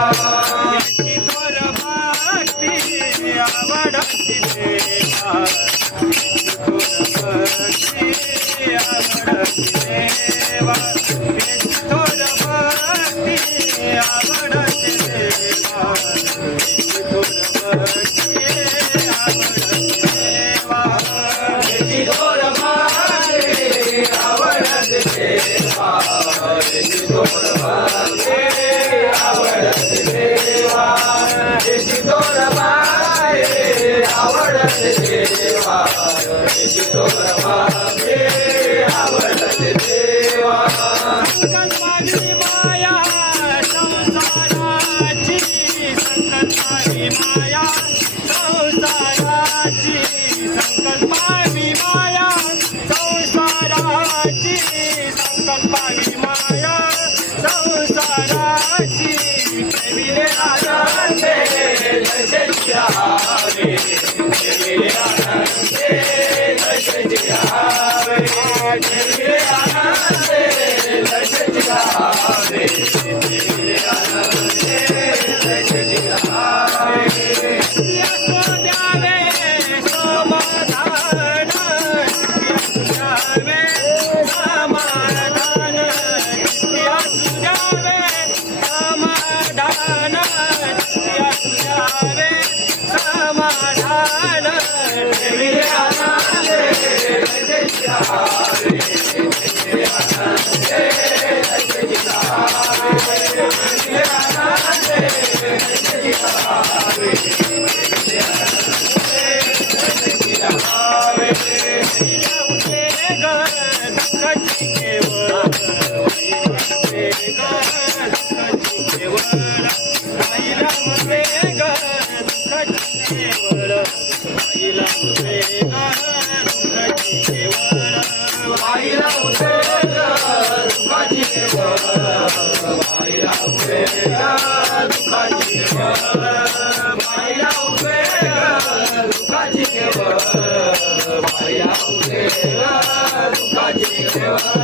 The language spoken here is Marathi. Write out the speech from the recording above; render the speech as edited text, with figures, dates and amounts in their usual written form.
याची थोर भक्ती आवडती देवा, थोर भक्ती आवडती देवा, याची थोर भक्ती आवडती देवा, थोर भक्ती आवडती देवा, याची थोर भक्ती आवडती देवा, याची थोर भक्ती आवडती देवा, याची थोर भक्ती आवडती देवा, याची थोर भक्ती आवडती देवा. संकल्पाची माया संसाराची, संकल्पाची माया संसाराची, संकल्पाची माया संसाराची, संकल्पाची माया संसाराची. केविले आनंदे तसेच राहावे, केविले आनंदे तसेच राहावे, केविले आनंदे तसेच राहावे, केविले आनंदे तसेच राहावे. यासो द्यावे समाधान, यासो द्यावे समाधान, यासो द्यावे समाधान, यासो द्यावे समाधान. केविले आनंदे तसेच राहावे, केविले आनंदे तसेच राहावे, केविले आनंदे तसेच राहावे, केविले आनंदे तसेच राहावे. वाहिला उठे ग दुःखाची केवळ, वाहिला उठे ग दुःखाची केवळ, वाहिला उठे ग दुःखाची केवळ, वाहिला उठे ग दुःखाची केवळ, वाहिला उठे ग दुःखाची केवळ, वाहिला उठे ग दुःखाची केवळ, वाहिला उठे ग दुःखाची केवळ, वाहिला उठे ग दुःखाची केवळ.